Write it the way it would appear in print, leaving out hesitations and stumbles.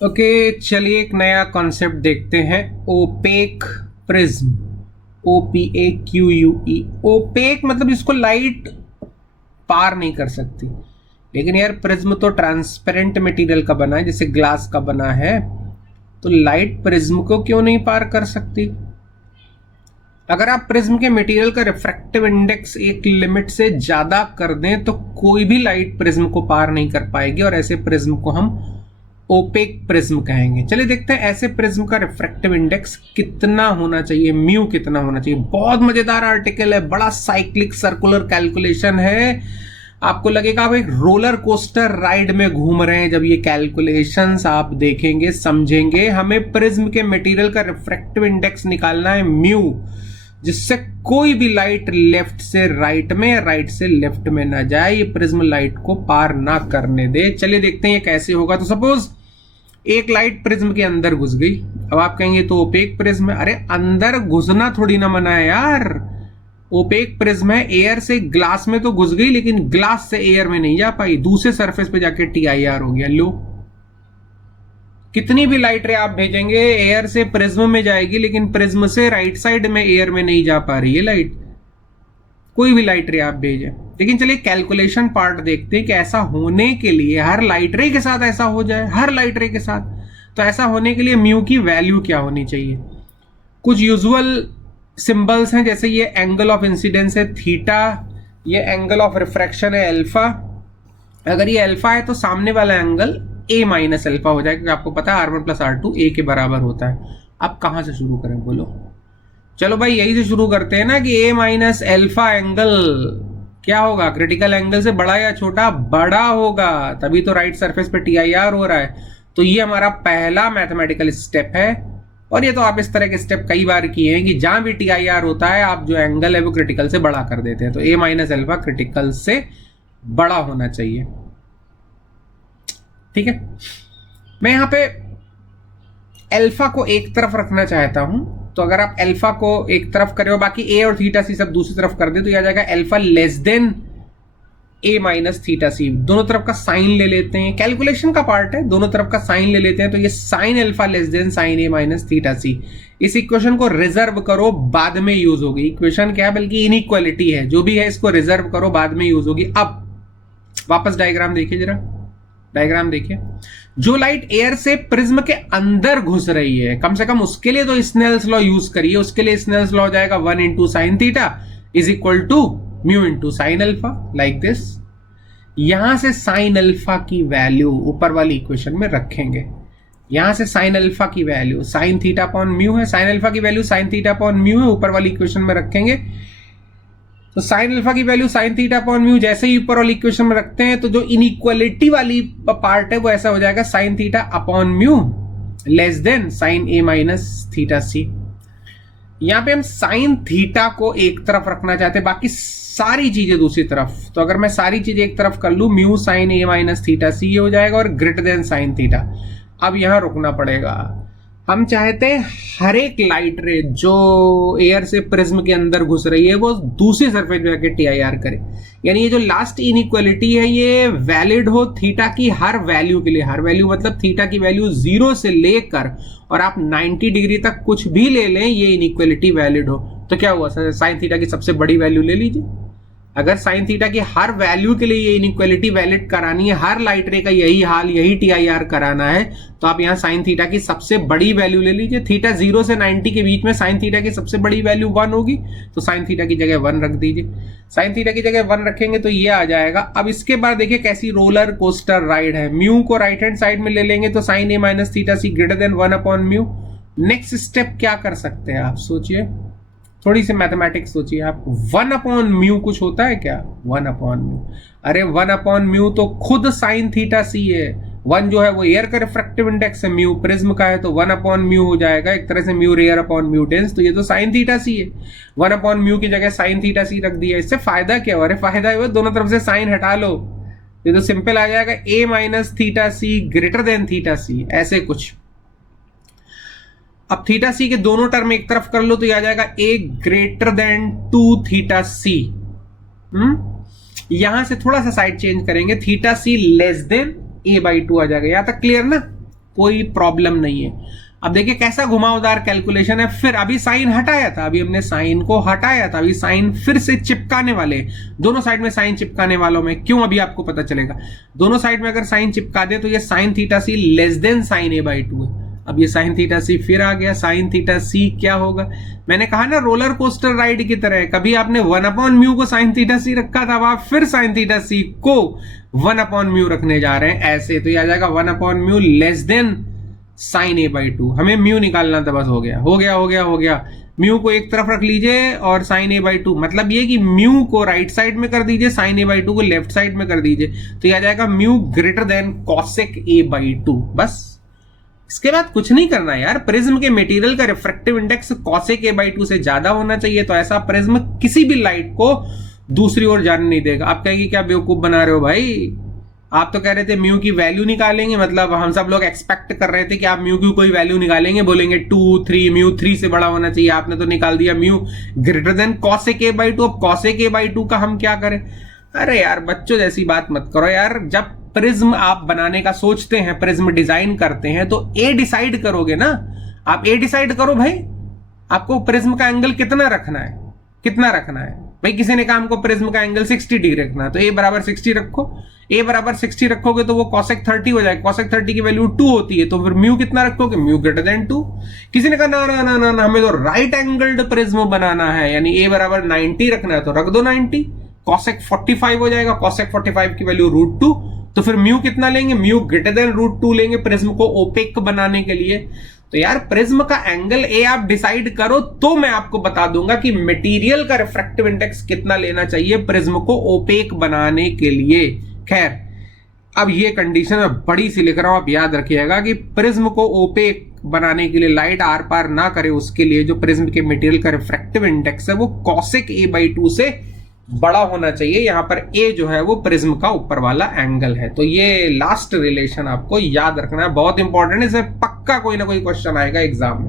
Okay, चलिए एक नया कॉन्सेप्ट देखते हैं। OPEC prism, OPAQUE। ओपेक मतलब इसको लाइट पार नहीं कर सकती, लेकिन यार प्रिज्म तो ट्रांसपेरेंट मटेरियल का बना है, जैसे ग्लास का बना है, तो लाइट प्रिज्म को क्यों नहीं पार कर सकती? अगर आप प्रिज्म के मटेरियल का रिफ्रैक्टिव इंडेक्स एक लिमिट से ज्यादा कर दें तो कोई भी लाइट प्रिज्म को पार नहीं कर पाएगी, और ऐसे प्रिज्म को हम ओपेक प्रिज्म कहेंगे। चलिए देखते हैं ऐसे प्रिज्म का रिफ्रैक्टिव इंडेक्स कितना होना चाहिए, म्यू कितना होना चाहिए। बहुत मजेदार आर्टिकल है, बड़ा साइक्लिक सर्कुलर कैलकुलेशन है। आपको लगेगा आप एक रोलर कोस्टर राइड में घूम रहे हैं जब ये कैलकुलेशंस आप देखेंगे, समझेंगे। हमें प्रिज्म के मटेरियल का रिफ्रैक्टिव इंडेक्स निकालना है म्यू, जिससे कोई भी लाइट लेफ्ट से राइट में, राइट से लेफ्ट में ना जाए, ये प्रिज्म लाइट को पार ना करने दे। चलिए देखते हैं ये कैसे होगा। तो सपोज एक लाइट प्रिज्म के अंदर घुस गई। अब आप कहेंगे तो ओपेक प्रिज्म है। अरे अंदर घुसना थोड़ी ना मना है यार, ओपेक प्रिज्म है। एयर से ग्लास में तो घुस गई, लेकिन ग्लास से एयर में नहीं जा पाई, दूसरे सरफेस पे जाके TIR हो गया। लो, कितनी भी लाइट रे आप भेजेंगे एयर से प्रिज्म में जाएगी, लेकिन प्रिज्म से राइट साइड में एयर में नहीं जा पा रही है लाइट, कोई भी लाइट रे आप भेजें। लेकिन चलिए कैलकुलेशन पार्ट देखते हैं कि ऐसा होने के लिए, हर लाइट रे के साथ ऐसा हो जाए, हर लाइट रे के साथ, तो ऐसा होने के लिए म्यू की वैल्यू क्या होनी चाहिए। कुछ यूजुअल सिंबल्स हैं, जैसे ये एंगल ऑफ इंसिडेंस है थीटा, ये एंगल ऑफ रिफ्रैक्शन है अल्फा। अगर ये अल्फा है तो सामने वाला एंगल A माइनस अल्फा हो जाएगा, क्योंकि आपको पता है R1 + R2 A के बराबर होता है। अब कहां से शुरू करें बोलो? चलो भाई यही से शुरू करते हैं ना कि A माइनस अल्फा एंगल क्या होगा, क्रिटिकल एंगल से बड़ा या छोटा? बड़ा होगा, तभी तो राइट सरफेस पे TIR हो रहा है। तो ये हमारा पहला मैथमेटिकल स्टेप है, और ये तो आप इस तरह के स्टेप कई बार किए हैं कि जहां भी TIR होता है आप जो एंगल है वो क्रिटिकल से बड़ा कर देते हैं। तो A माइनस अल्फा क्रिटिकल से बड़ा होना चाहिए, ठीक है। मैं यहां पे अल्फा को एक तरफ रखना चाहता हूं, तो अगर आप अल्फा को एक तरफ करे हो, बाकी A और थीटा सी सब दूसरी तरफ कर दे, तो यह आ जाएगा alpha less than A minus theta c. दोनों तरफ का साइन ले लेते हैं, कैलकुलेशन का पार्ट है, दोनों तरफ का साइन ले लेते हैं, तो ये sine alpha less than sine A minus theta c. इस इक्वेशन को रिजर्व करो, बाद में यूज होगी। इक्वेशन क्या है, बल्कि इनइक्वालिटी है, जो भी है इसको रिजर्व करो, बाद में यूज होगी। अब वापस डायग्राम देखिए जरा, डायग्राम देखिए। जो लाइट एयर से प्रिज्म के अंदर घुस रही है, कम से कम उसके लिए तो स्नेल्स लॉ यूज करिए। उसके लिए स्नेल्स लॉ हो जाएगा 1 × sine theta is equal to mu × sine alpha, like this. यहां से साइन अल्फा की वैल्यू ऊपर वाली इक्वेशन में रखेंगे। यहां से साइन अल्फा की value sign theta upon mu है, साइन अल्फा की value sign theta upon mu है, ऊपर वाली इक्वेशन में रखेंगे। तो साइन अल्फा की value sign theta upon mu जैसे ही ऊपर वाली इक्वेशन में रखते हैं, तो जो इनइक्वालिटी वाली पार्ट है वो ऐसा हो जाएगा sine theta upon mu less than sine A minus theta c. यहां पे हम साइन थीटा को एक तरफ रखना चाहते हैं, बाकी सारी चीजें दूसरी तरफ। तो अगर मैं सारी चीजें एक तरफ कर लू, mu sine A minus theta c हो जाएगा, और ग्रेटर देन साइन थीटा। अब यहां रुकना पड़ेगा। हम चाहते हैं हर एक लाइट रे जो एयर से प्रिज्म के अंदर घुस रही है वो दूसरी सरफेस पे जाके TIR करे। यानी ये जो लास्ट इनइक्वालिटी है ये वैलिड हो थीटा की हर वैल्यू के लिए। हर वैल्यू मतलब थीटा की वैल्यू 0 से लेकर और आप 90 डिग्री तक कुछ भी ले लें, ये इनइक्वालिटी वैलिड हो। तो क्या हुआ, साइन थीटा की सबसे बड़ी वैल्यू ले लीजिए। अगर साइन थीटा की हर वैल्यू के लिए ये इनइक्वालिटी वैलिड करानी है, हर लाइट रे का यही हाल, यही TIR कराना है, तो आप यहां साइन थीटा की सबसे बड़ी वैल्यू ले लीजिए। थीटा 0 से 90 के बीच में साइन थीटा की सबसे बड़ी वैल्यू 1 होगी, तो साइन थीटा की जगह 1 रख दीजिए। साइन थीटा की जगह 1 रखेंगे तो ये आ जाएगा। अब इसके बाद देखिए कैसी रोलर कोस्टर राइड है। म्यू को राइट हैंड साइड में ले लेंगे तो sine A minus theta C greater than 1 upon mu. Next step क्या कर सकते हैं आप सोचिए, थोड़ी सी मैथमेटिक्स सोचिए आप। 1 अपॉन म्यू कुछ होता है क्या? 1 अपॉन म्यू, अरे 1 अपॉन म्यू तो खुद साइन थीटा सी है। 1 जो है वो एयर का रिफ्रैक्टिव इंडेक्स है, म्यू प्रिज्म का है, तो 1 अपॉन म्यू हो जाएगा। एक तरह से mu rare upon mu dense, तो ये तो साइन थीटा सी है। 1 अपॉन म्यू की जगह साइन थीटा सी रख दिया। इससे फायदा क्या हो? अरे फायदा है दोनों तरफ से साइन हटा लो, ये तो सिंपल आ जाएगा A minus theta C greater than theta c, ऐसे कुछ। अब थीटा सी के दोनों टर्म एक तरफ कर लो तो आ जाएगा A greater than 2 theta c. यहां से थोड़ा सा साइड चेंज करेंगे, theta C less then A/2 आ जाएगा। यहां तक क्लियर ना? कोई प्रॉब्लम नहीं है। अब देखिए कैसा घुमावदार कैलकुलेशन है। फिर अभी साइन हटाया था, अभी हमने साइन को हटाया था, अभी साइन फिर से चिपकाने वाले, दोनों साइड में साइन चिपकाने वालों में क्यों, अभी आपको पता चलेगा। दोनों साइड में अगर साइन चिपका दे तो ये sine theta C less than sine A by 2 है। अब ये साइन थीटा सी फिर आ गया, साइन थीटा सी क्या होगा, मैंने कहा ना रोलर कोस्टर राइड की तरह, कभी आपने 1/म्यू को साइन थीटा सी रखा था, आप फिर साइन थीटा सी को 1/म्यू रखने जा रहे हैं ऐसे, तो ये आ जाएगा 1/म्यू less than sine A by 2। हमें म्यू निकालना था, बस हो गया हो गया हो गया हो गया। म्यू को एक तरफ रख लीजिए और साइन ए बाई 2, मतलब ये कि म्यू को राइट साइड में कर दीजिए, साइन ए बाई 2 को लेफ्ट साइड में कर दीजिए, तो ये आ जाएगा mu greater than cosec A by 2। बस इसके बाद कुछ नहीं करना यार। प्रिज्म के मटेरियल का refractive index cosec A by 2 से ज्यादा होना चाहिए, तो ऐसा प्रिज्म किसी भी लाइट को दूसरी ओर जाने नहीं देगा। आप कहेंगे क्या बेवकूफ बना रहे हो भाई, आप तो कह रहे थे म्यू की वैल्यू निकालेंगे, मतलब हम सब लोग एक्सपेक्ट कर रहे थे कि आप म्यू की कोई वैल्यू निकालेंगे, बोलेंगे 2 3, म्यू 3 से बड़ा होना चाहिए, आपने तो निकाल दिया mu greater than cosec A by 2। अब कॉसेक ए बाई 2 का हम क्या करें। अरे यार बच्चों जैसी बात मत करो यार। जब प्रिज्म आप बनाने का सोचते हैं, प्रिज्म डिजाइन करते हैं, तो ए डिसाइड करोगे ना, आप ए डिसाइड करो भाई, आपको प्रिज्म का एंगल कितना रखना है, कितना रखना है भाई। किसी ने कहा हमको प्रिज्म का एंगल 60 डिग्री रखना है, तो ए बराबर 60 रखो। ए बराबर 60 रखोगे तो वो कॉसेक 30 हो जाएगा, कॉसेक 30 की वैल्यू 2 होती है, तो फिर म्यू कितना रखोगे, म्यू ग्रेटर देन 2। किसी ने कहा ना ना ना ना, ना हमें तो राइट एंगल्ड प्रिज्म बनाना है, यानी ए बराबर 90 रखना है, तो रख दो 90, कॉसेक 45 हो जाएगा, कॉसेक 45 की वैल्यू √2, तो फिर म्यू कितना लेंगे, म्यू ग्रेटर देन √2 लेंगे प्रिज्म को ओपेक बनाने के लिए। तो यार प्रिज्म का एंगल ए आप डिसाइड करो, तो मैं आपको बता दूंगा कि मटेरियल का रिफ्रैक्टिव इंडेक्स कितना लेना चाहिए प्रिज्म को ओपेक बनाने के लिए। खैर अब ये कंडीशन मैं बड़ी सी लिख रहा हूं, आप याद रखिएगा कि प्रिज्म को ओपेक बनाने के लिए, लाइट आर पार ना करे उसके लिए, जो प्रिज्म के मटेरियल का रिफ्रैक्टिव इंडेक्स है वो कॉसेक ए बाई 2 से बड़ा होना चाहिए। यहां पर ए जो है वो प्रिज्म का ऊपर वाला एंगल है। तो ये लास्ट रिलेशन आपको याद रखना है, बहुत इंपॉर्टेंट है, इसे पक्का कोई ना कोई क्वेश्चन आएगा एग्जाम में।